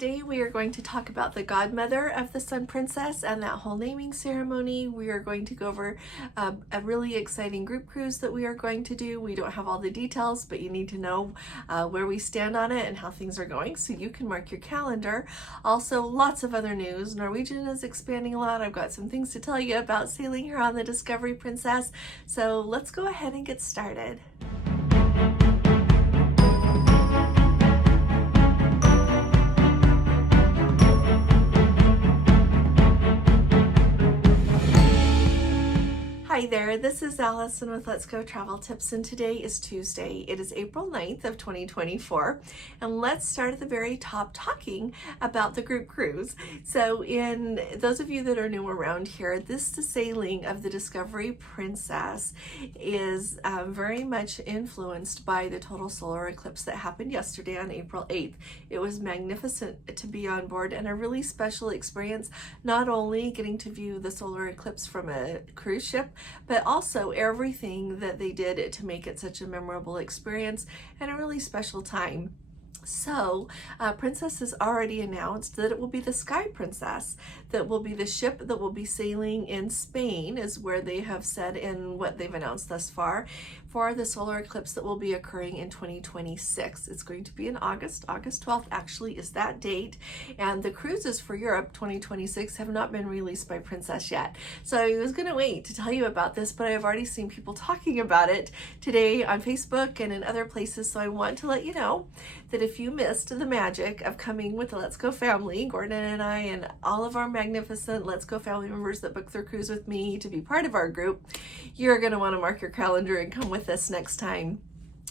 Today we are going to talk about the godmother of the Sun Princess and that whole naming ceremony. We are going to go over a really exciting group cruise that we are going to do. We don't have all the details, but you need to know where we stand on it and how things are going so you can mark your calendar. Also, lots of other news. Norwegian is expanding a lot. I've got some things to tell you about sailing here on the Discovery Princess. So let's go ahead and get started. Hi there, this is Allison with Let's Go Travel Tips, and today is Tuesday. It is April 9th of 2024, and let's start at the very top talking about the group cruise. So in those of you that are new around here, this sailing of the Discovery Princess is very much influenced by the total solar eclipse that happened yesterday on April 8th. It was magnificent to be on board and a really special experience, not only getting to view the solar eclipse from a cruise ship, but also everything that they did to make it such a memorable experience and a really special time. So, Princess has already announced that it will be the Sky Princess that will be the ship that will be sailing in Spain, is where they have said in what they've announced thus far, for the solar eclipse that will be occurring in 2026. It's going to be in August. August 12th actually is that date, and the cruises for Europe 2026 have not been released by Princess yet. So I was going to wait to tell you about this, but I've already seen people talking about it today on Facebook and in other places, so I want to let you know that if you missed the magic of coming with the Let's Go family, Gordon and I and all of our magnificent Let's Go family members that book their cruise with me to be part of our group, you're going to want to mark your calendar and come with us next time.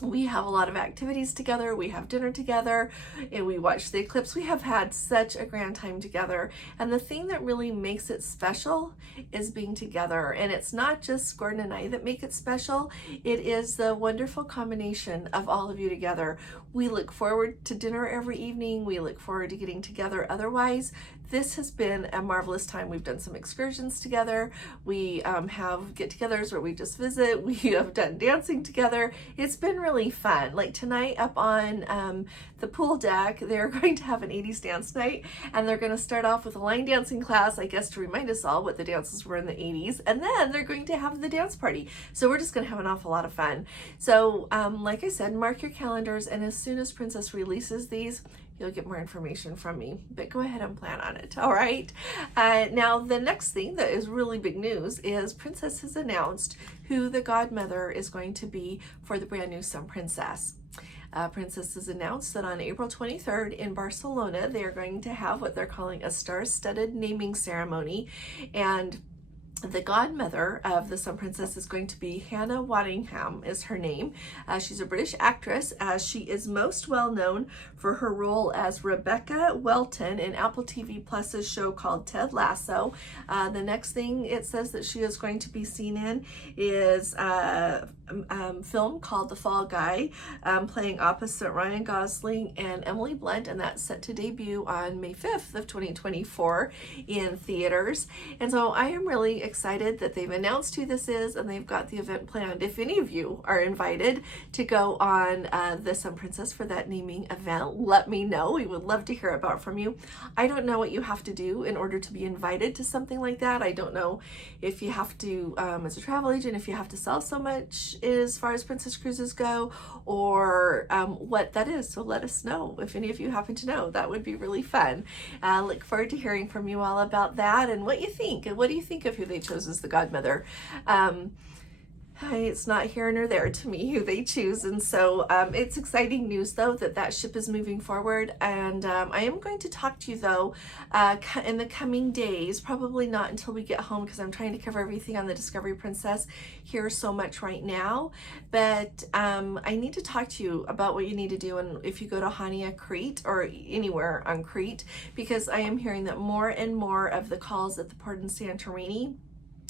We have a lot of activities together, we have dinner together, and we watch the eclipse. We have had such a grand time together, and the thing that really makes it special is being together. And it's not just Gordon and I that make it special, it is the wonderful combination of all of you together. We look forward to dinner every evening, we look forward to getting together otherwise. This has been a marvelous time. We've done some excursions together, we have get-togethers where we just visit, we have done dancing together. It's been really fun. Like tonight up on the pool deck, they're going to have an 80s dance night, and they're going to start off with a line dancing class, I guess, to remind us all what the dances were in the 80s, and then they're going to have the dance party. So we're just going to have an awful lot of fun. So like I said, mark your calendars, and as soon as Princess releases these, you'll get more information from me, but go ahead and plan on it, all right? Now, the next thing that is really big news is Princess has announced who the godmother is going to be for the brand new Sun Princess. Princess has announced that on April 23rd in Barcelona, they are going to have what they're calling a star-studded naming ceremony, and the godmother of the Sun Princess is going to be Hannah Waddingham is her name. She's a British actress. She is most well known for her role as Rebecca Welton in Apple TV Plus's show called Ted Lasso. The next thing it says that she is going to be seen in is a film called The Fall Guy, playing opposite Ryan Gosling and Emily Blunt, and that's set to debut on May 5th of 2024 in theaters. And so I am really excited that they've announced who this is and they've got the event planned. If any of you are invited to go on the Sun Princess for that naming event, let me know. We would love to hear about from you. I don't know what you have to do in order to be invited to something like that. I don't know if you have to, as a travel agent, if you have to sell so much as far as Princess Cruises go, or what that is. So let us know if any of you happen to know. That would be really fun. Look forward to hearing from you all about that and what you think. And what do you think of who they chose as the godmother? It's not here nor there to me who they choose, and so it's exciting news though that ship is moving forward. And I am going to talk to you though in the coming days, probably not until we get home because I'm trying to cover everything on the Discovery Princess here so much right now, but I need to talk to you about what you need to do and if you go to Hania, Crete, or anywhere on Crete, because I am hearing that more and more of the calls at the port in Santorini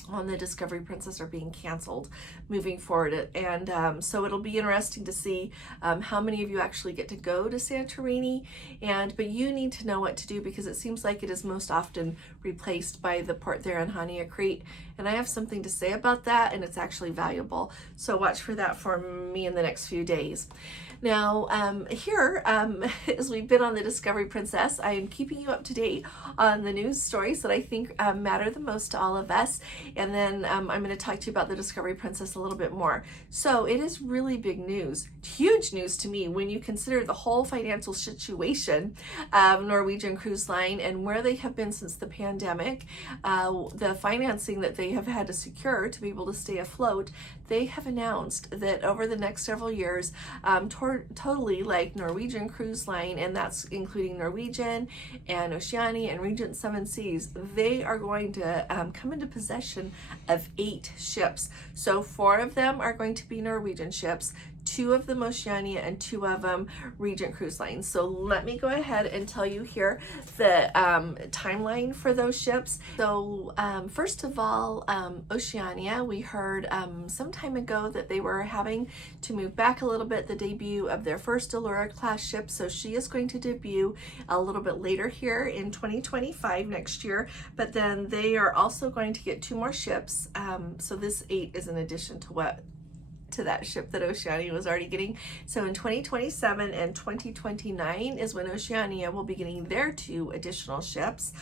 on the Discovery Princess are being canceled moving forward. And so it'll be interesting to see how many of you actually get to go to Santorini. But you need to know what to do, because it seems like it is most often replaced by the port there in Hania, Crete. And I have something to say about that, and it's actually valuable. So watch for that for me in the next few days. Now, here, as we've been on the Discovery Princess, I am keeping you up to date on the news stories that I think matter the most to all of us. And then I'm going to talk to you about the Discovery Princess a little bit more. So it is really big news, huge news to me when you consider the whole financial situation of Norwegian Cruise Line and where they have been since the pandemic, the financing that they have had to secure to be able to stay afloat. They have announced that over the next several years, totally like Norwegian Cruise Line, and that's including Norwegian and Oceania and Regent Seven Seas, they are going to come into possession of 8 ships. So 4 of them are going to be Norwegian ships, 2 of them Oceania, and 2 of them Regent Cruise Line. So let me go ahead and tell you here the timeline for those ships. So first of all, Oceania, we heard some time ago that they were having to move back a little bit the debut of their first Allura class ship. So she is going to debut a little bit later here in 2025 next year. But then they are also going to get 2 more ships. So this 8 is in addition to that ship that Oceania was already getting. So in 2027 and 2029 is when Oceania will be getting their 2 additional ships.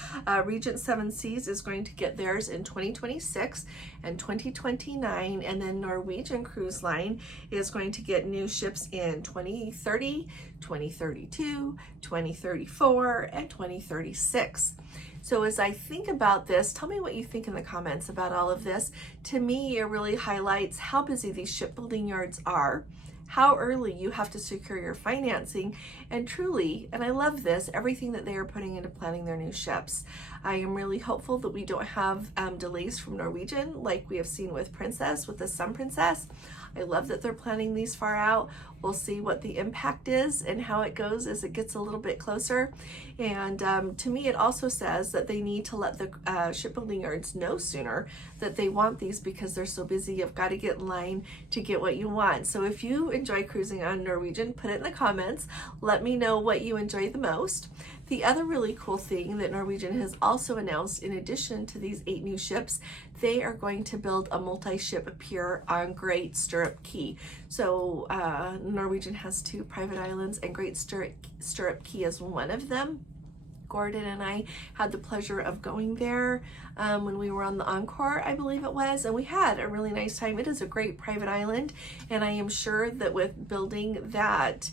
Regent Seven Seas is going to get theirs in 2026 and 2029, and then Norwegian Cruise Line is going to get new ships in 2030, 2032, 2034, and 2036. So as I think about this, tell me what you think in the comments about all of this. To me, it really highlights how busy these shipbuilding yards are, how early you have to secure your financing, and truly, and I love this, everything that they are putting into planning their new ships. I am really hopeful that we don't have delays from Norwegian like we have seen with Princess, with the Sun Princess. I love that they're planning these far out. We'll see what the impact is and how it goes as it gets a little bit closer. And to me, it also says that they need to let the shipbuilding yards know sooner that they want these, because they're so busy. You've got to get in line to get what you want. So if you enjoy cruising on Norwegian, put it in the comments. Let me know what you enjoy the most. The other really cool thing that Norwegian has also announced, in addition to these 8 new ships, they are going to build a multi-ship pier on Great Stirrup Cay. So Norwegian has 2 private islands, and Great Stirrup Cay is one of them. Gordon and I had the pleasure of going there when we were on the Encore, I believe it was, and we had a really nice time. It is a great private island, and I am sure that with building that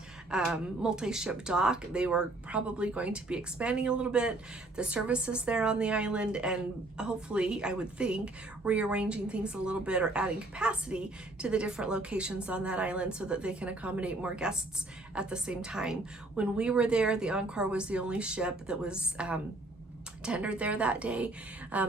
multi-ship dock, they were probably going to be expanding a little bit the services there on the island, and hopefully, I would think, rearranging things a little bit or adding capacity to the different locations on that island so that they can accommodate more guests at the same time. When we were there, the Encore was the only ship that was tendered there that day,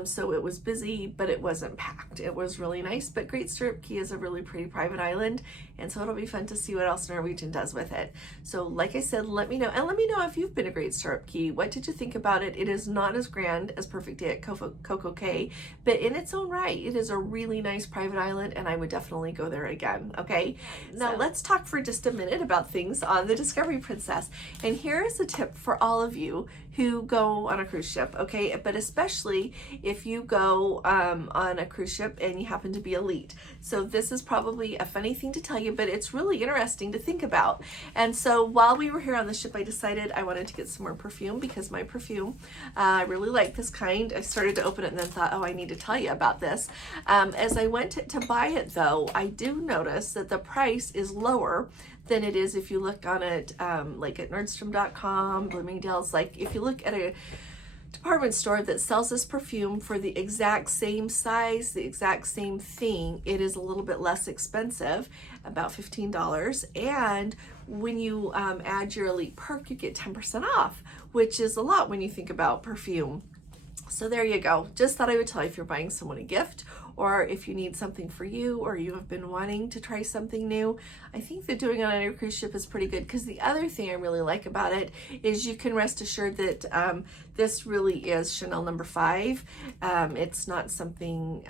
so it was busy, but it wasn't packed. It was really nice. But Great Stirrup Cay is a really pretty private island, and so it'll be fun to see what else Norwegian does with it. So like I said, let me know, and let me know if you've been to Great Stirrup Cay. What did you think about it? It is not as grand as Perfect Day at Coco Cay, but in its own right, it is a really nice private island, and I would definitely go there again. Okay, now let's talk for just a minute about things on the Discovery Princess. And here is a tip for all of you who go on a cruise ship, okay? But especially if you go on a cruise ship and you happen to be elite. So this is probably a funny thing to tell you, but it's really interesting to think about. And so while we were here on the ship, I decided I wanted to get some more perfume, because my perfume, I really like this kind. I started to open it and then thought, oh, I need to tell you about this. As I went to buy it though, I do notice that the price is lower than it is if you look on it like at Nordstrom.com, Bloomingdale's. Like if you look at a department store that sells this perfume for the exact same size, the exact same thing, it is a little bit less expensive, about $15. And when you add your elite perk, you get 10% off, which is a lot when you think about perfume. So there you go. Just thought I would tell you, if you're buying someone a gift or if you need something for you, or you have been wanting to try something new, I think that doing it on your cruise ship is pretty good, because the other thing I really like about it is you can rest assured that this really is Chanel number 5. It's not something,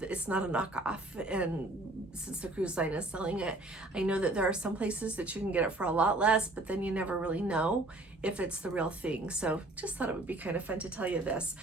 it's not a knockoff, and since the cruise line is selling it, I know that there are some places that you can get it for a lot less, but then you never really know if it's the real thing. So just thought it would be kind of fun to tell you this.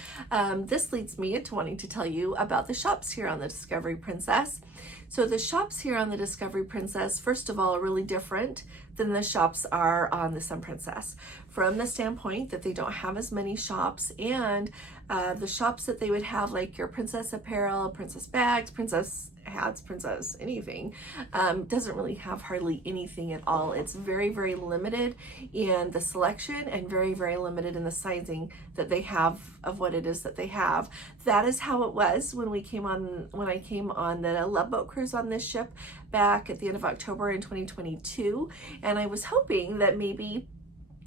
This leads me into wanting to tell you about the shops here on the Discovery Princess. So the shops here on the Discovery Princess, first of all, are really different than the shops are on the Sun Princess, from the standpoint that they don't have as many shops, and the shops that they would have, like your princess apparel, princess bags, princess hats, princess anything, doesn't really have hardly anything at all. It's very, very limited in the selection and very, very limited in the sizing that they have of what it is that they have. That is how it was when I came on the Love Boat cruise on this ship back at the end of October in 2022, and I was hoping that maybe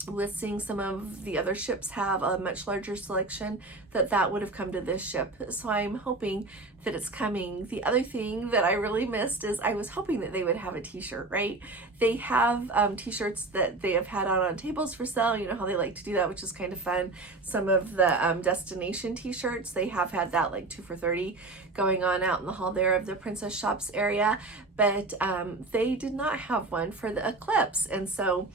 with seeing some of the other ships have a much larger selection, that would have come to this ship. So I'm hoping that it's coming. The other thing that I really missed is I was hoping that they would have a t-shirt, right? They have t-shirts that they have had out on tables for sale. You know how they like to do that, which is kind of fun. Some of the destination t-shirts, they have had that like 2 for $30 going on out in the hall there of the Princess Shops area, but they did not have one for the Eclipse, and so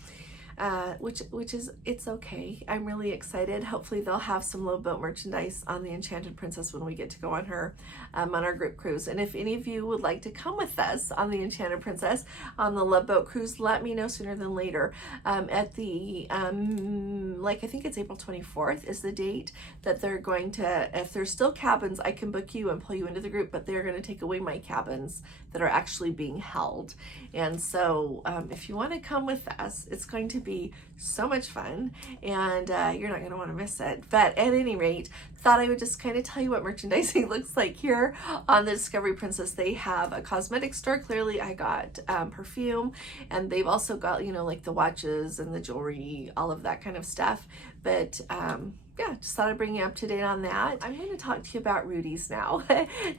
which is, it's okay. I'm really excited. Hopefully they'll have some Love Boat merchandise on the Enchanted Princess when we get to go on her on our group cruise. And if any of you would like to come with us on the Enchanted Princess on the Love Boat cruise, let me know sooner than later. At the I think it's April 24th is the date that they're going to, if there's still cabins, I can book you and pull you into the group, but they're going to take away my cabins that are actually being held. And so if you want to come with us, it's going to be so much fun, and you're not going to want to miss it. But at any rate, thought I would just kind of tell you what merchandising looks like here on the Discovery Princess. They have a cosmetic store. Clearly I got perfume, and they've also got, you know, like the watches and the jewelry, all of that kind of stuff. But yeah, just thought I'd bring you up to date on that. I'm going to talk to you about Rudi's now.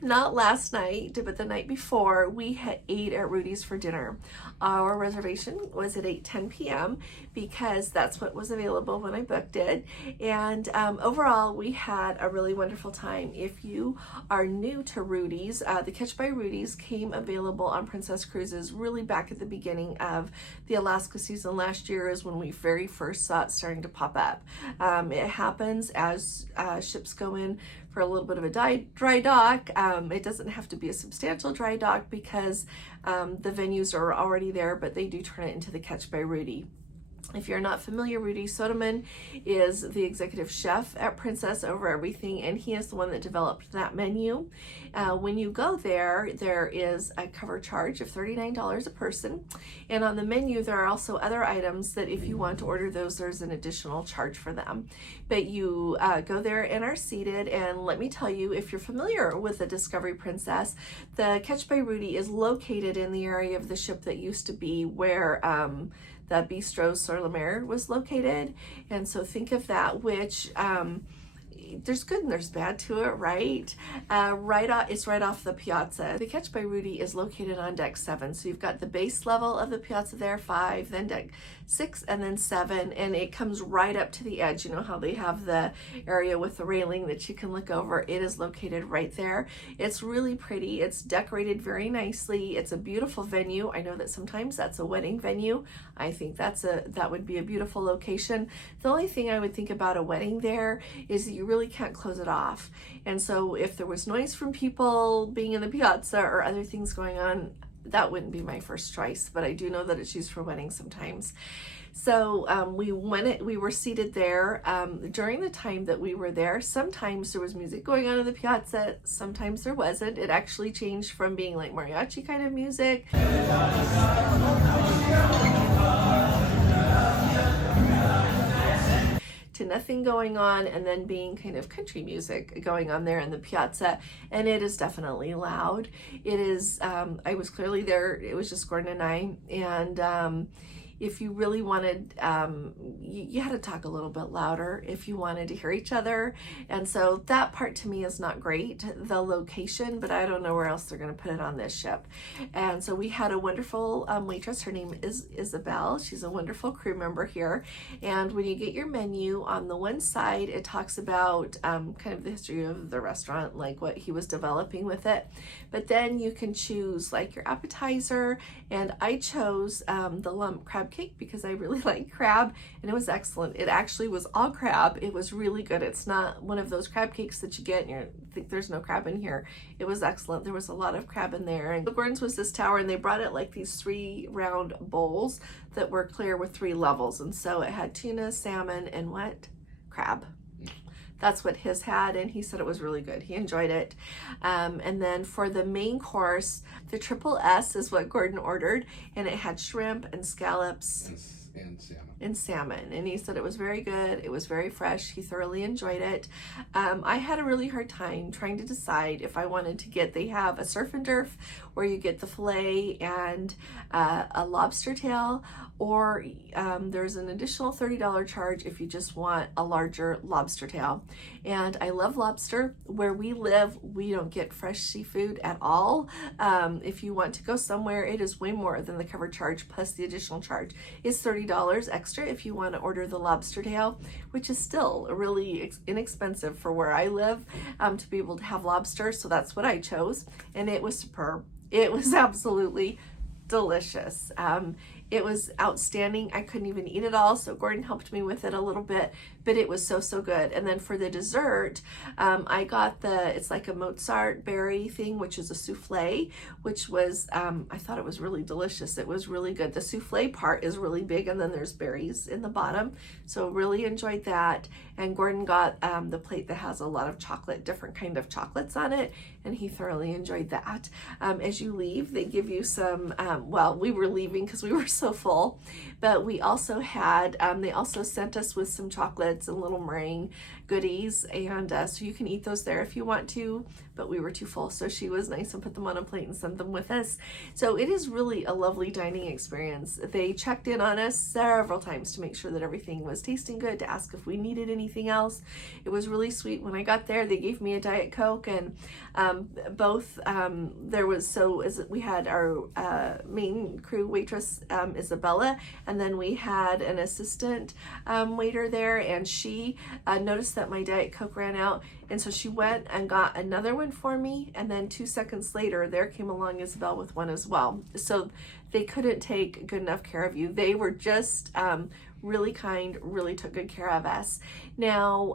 Not last night, but the night before, we ate at Rudi's for dinner. Our reservation was at 8:10 p.m. because that's what was available when I booked it. And overall, we had a really wonderful time. If you are new to Rudi's, the Catch by Rudi's came available on Princess Cruises really back at the beginning of the Alaska season last year is when we very first saw it starting to pop up. It happened as ships go in for a little bit of a dry dock. It doesn't have to be a substantial dry dock because the venues are already there, but they do turn it into the Catch by Rudi. If you're not familiar, Rudi Soderman is the executive chef at Princess over everything, and he is the one that developed that menu. When you go there, there is a cover charge of $39 a person, and on the menu there are also other items that if you want to order those, there's an additional charge for them. But you go there and are seated, and let me tell you, if you're familiar with the Discovery Princess, the Catch by Rudi is located in the area of the ship that used to be where the Bistro sur la Mer was located. And so think of that, which there's good and there's bad to it, right? It's right off the piazza. The Catch by Rudi is located on deck 7. So you've got the base level of the piazza there, 5, then deck 6, and then 7, and it comes right up to the edge. You know how they have the area with the railing that you can look over? It is located right there. It's really pretty. It's decorated very nicely. It's a beautiful venue. I know that sometimes that's a wedding venue. I think that would be a beautiful location. The only thing I would think about a wedding there is that you really can't close it off. And so if there was noise from people being in the piazza or other things going on, that wouldn't be my first choice, but I do know that it's used for weddings sometimes. So we were seated there. During the time that we were there, sometimes there was music going on in the piazza, sometimes there wasn't. It actually changed from being like mariachi kind of music to nothing going on, and then being kind of country music going on there in the piazza, and it is definitely loud. It is, I was clearly there, it was just Gordon and I, and if you really wanted, you had to talk a little bit louder if you wanted to hear each other. And so that part to me is not great, the location, but I don't know where else they're going to put it on this ship. And so we had a wonderful waitress. Her name is Isabel. She's a wonderful crew member here. And when you get your menu, on the one side, it talks about kind of the history of the restaurant, like what he was developing with it. But then you can choose like your appetizer, and I chose the lump crab cake because I really like crab, and it was excellent. It actually was all crab. It was really good. It's not one of those crab cakes that you get and you think there's no crab in here. It was excellent. There was a lot of crab in there. And Gordon's was this tower, and they brought it like these 3 round bowls that were clear with 3 levels, and so it had tuna, salmon, and what? Crab. That's what his had, and he said it was really good. He enjoyed it. And then for the main course, the triple S is what Gordon ordered, and it had shrimp and scallops and salmon. And he said it was very good. It was very fresh. He thoroughly enjoyed it. I had a really hard time trying to decide if I wanted to get, they have a surf and turf where you get the filet and a lobster tail, or there's an additional $30 charge if you just want a larger lobster tail. And I love lobster. Where we live, we don't get fresh seafood at all. If you want to go somewhere, it is way more than the cover charge plus the additional charge. It's $30 extra if you want to order the lobster tail, which is still really inexpensive for where I live, to be able to have lobster. So that's what I chose, and it was superb. It was absolutely delicious. It was outstanding. I couldn't even eat it all, so Gordon helped me with it a little bit, but it was so good. And then for the dessert, I got it's like a Mozart berry thing, which is a souffle, which was, I thought it was really delicious. It was really good. The souffle part is really big, and then there's berries in the bottom, so really enjoyed that. And Gordon got the plate that has a lot of chocolate, different kind of chocolates on it, and he thoroughly enjoyed that. As you leave, they give you some, well, we were leaving because we were so full, but we also had, they also sent us with some chocolates and little meringue goodies, and so you can eat those there if you want to, but we were too full, so she was nice and put them on a plate and sent them with us. So it is really a lovely dining experience. They checked in on us several times to make sure that everything was tasting good, to ask if we needed anything else. It was really sweet. When I got there, they gave me a Diet Coke, and both there was, so as we had our main crew waitress, Isabella, and then we had an assistant waiter there, and she noticed that my Diet Coke ran out, and so she went and got another one for me, and then 2 seconds later there came along Isabel with one as well. So they couldn't take good enough care of you. They were just really kind, really took good care of us. Now,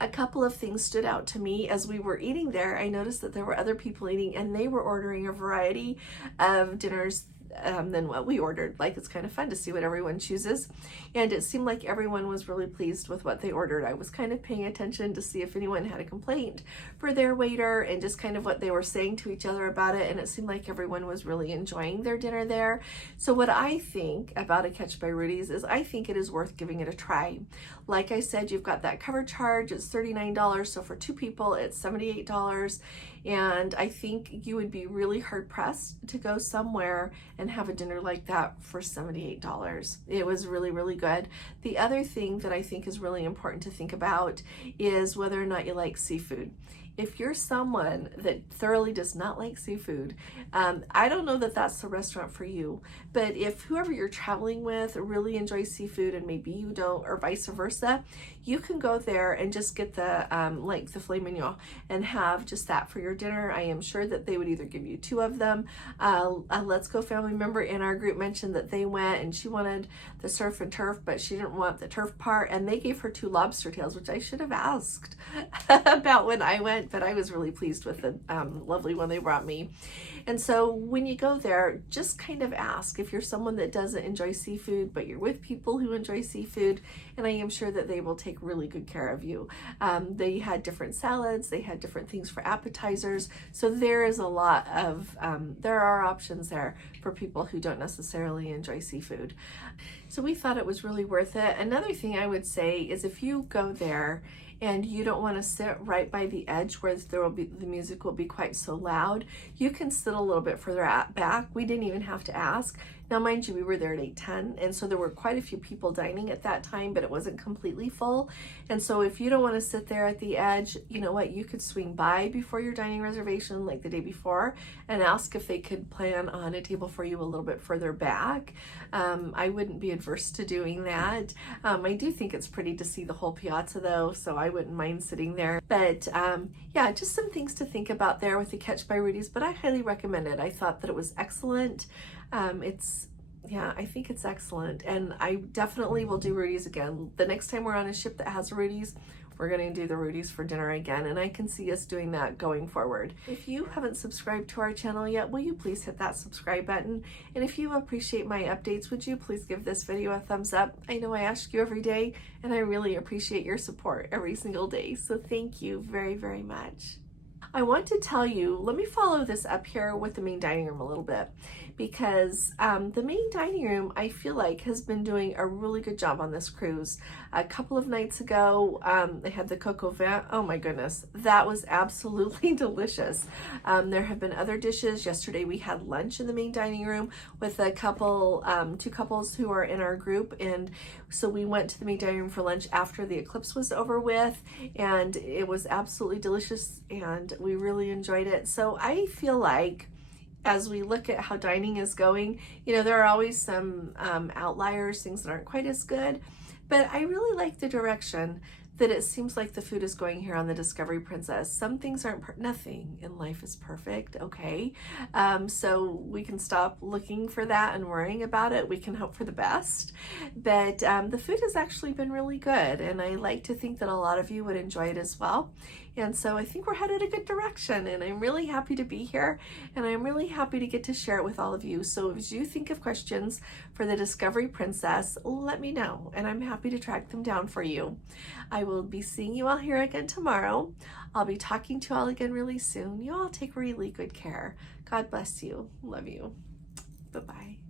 a couple of things stood out to me as we were eating there. I noticed that there were other people eating, and they were ordering a variety of dinners than what we ordered. Like, it's kind of fun to see what everyone chooses, and it seemed like everyone was really pleased with what they ordered. I was kind of paying attention to see if anyone had a complaint for their waiter, and just kind of what they were saying to each other about it, and it seemed like everyone was really enjoying their dinner there. So what I think about a Catch by Rudi's is I think it is worth giving it a try. Like I said, you've got that cover charge, it's $39, so for 2 people it's $78, and I think you would be really hard pressed to go somewhere and have a dinner like that for $78. It was really good. The other thing that I think is really important to think about is whether or not you like seafood. If you're someone that thoroughly does not like seafood, I don't know that that's the restaurant for you. But if whoever you're traveling with really enjoys seafood and maybe you don't, or vice versa, you can go there and just get the like the filet mignon and have just that for your dinner. I am sure that they would either give you 2 of them. A Let's Go family member in our group mentioned that they went and she wanted the surf and turf, but she didn't want the turf part, and they gave her 2 lobster tails, which I should have asked about when I went, but I was really pleased with the lovely one they brought me. And so when you go there, just kind of ask if you're someone that doesn't enjoy seafood, but you're with people who enjoy seafood, and I am sure that they will take really good care of you. They had different salads, they had different things for appetizers, so there is a lot of, there are options there for people who don't necessarily enjoy seafood. So we thought it was really worth it. Another thing I would say is if you go there and you don't want to sit right by the edge where the music will be quite so loud, you can sit a little bit further back. We didn't even have to ask. Now, mind you, we were there at 8:10, and so there were quite a few people dining at that time, but it wasn't completely full. And so if you don't want to sit there at the edge, you know what, you could swing by before your dining reservation, like the day before, and ask if they could plan on a table for you a little bit further back. I wouldn't be adverse to doing that. I do think it's pretty to see the whole piazza though, so I wouldn't mind sitting there. But yeah, just some things to think about there with the Catch by Rudi's, but I highly recommend it. I thought that it was excellent. Yeah, I think it's excellent, and I definitely will do Rudi's again. The next time we're on a ship that has Rudi's, we're going to do the Rudi's for dinner again, and I can see us doing that going forward. If you haven't subscribed to our channel yet, will you please hit that subscribe button? And if you appreciate my updates, would you please give this video a thumbs up? I know I ask you every day, and I really appreciate your support every single day, so thank you very, very much. I want to tell you, let me follow this up here with the main dining room a little bit, because the main dining room, I feel like, has been doing a really good job on this cruise. A couple of nights ago, they had the coco vin. Oh my goodness, that was absolutely delicious. There have been other dishes. Yesterday we had lunch in the main dining room with a couple, two couples who are in our group, and so we went to the main dining room for lunch after the Eclipse was over with, and it was absolutely delicious, and we really enjoyed it. So I feel like, as we look at how dining is going, you know, there are always some outliers, things that aren't quite as good, but I really like the direction that it seems like the food is going here on the Discovery Princess. Some things aren't, nothing in life is perfect, okay? So we can stop looking for that and worrying about it. We can hope for the best. But the food has actually been really good, and I like to think that a lot of you would enjoy it as well. And so I think we're headed a good direction, and I'm really happy to be here, and I'm really happy to get to share it with all of you. So as you think of questions for the Discovery Princess, let me know, and I'm happy to track them down for you. I will be seeing you all here again tomorrow. I'll be talking to you all again really soon. You all take really good care. God bless you. Love you. Bye-bye.